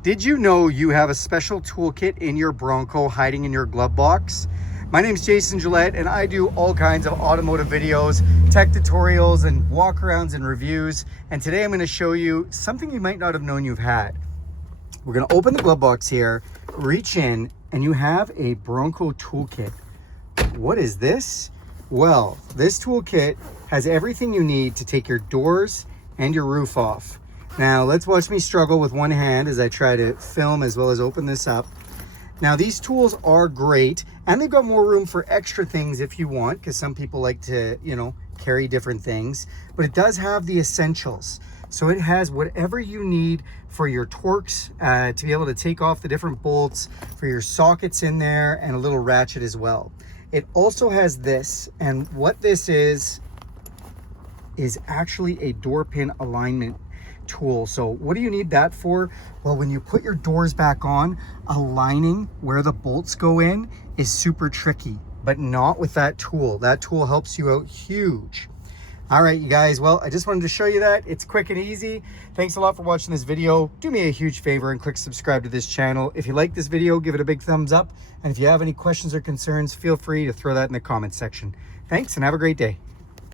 Did you know you have a special toolkit in your Bronco hiding in your glove box? My name is Jason Gillett and I do all kinds of automotive videos, tech tutorials, and walkarounds and reviews. And today I'm going to show you something you might not have known you've had. We're going to open the glove box here, reach in, and you have a Bronco toolkit. What is this? Well, this toolkit has everything you need to take your doors and your roof off. Now let's watch me struggle with one hand as I try to film as well as open this up. Now these tools are great and they've got more room for extra things if you want, because some people like to, carry different things, but it does have the essentials. So it has whatever you need for your Torx to be able to take off the different bolts, for your sockets in there, and a little ratchet as well. It also has this, and what this is actually a door pin alignment tool. So what do you need that for? Well, when you put your doors back on, aligning where the bolts go in is super tricky, but not with that tool. That tool helps you out huge. All right, you guys, well, I just wanted to show you that. It's quick and easy. Thanks a lot for watching this video. Do me a huge favor and click subscribe to this channel. If you like this video, give it a big thumbs up. And if you have any questions or concerns, feel free to throw that in the comments section. Thanks and have a great day.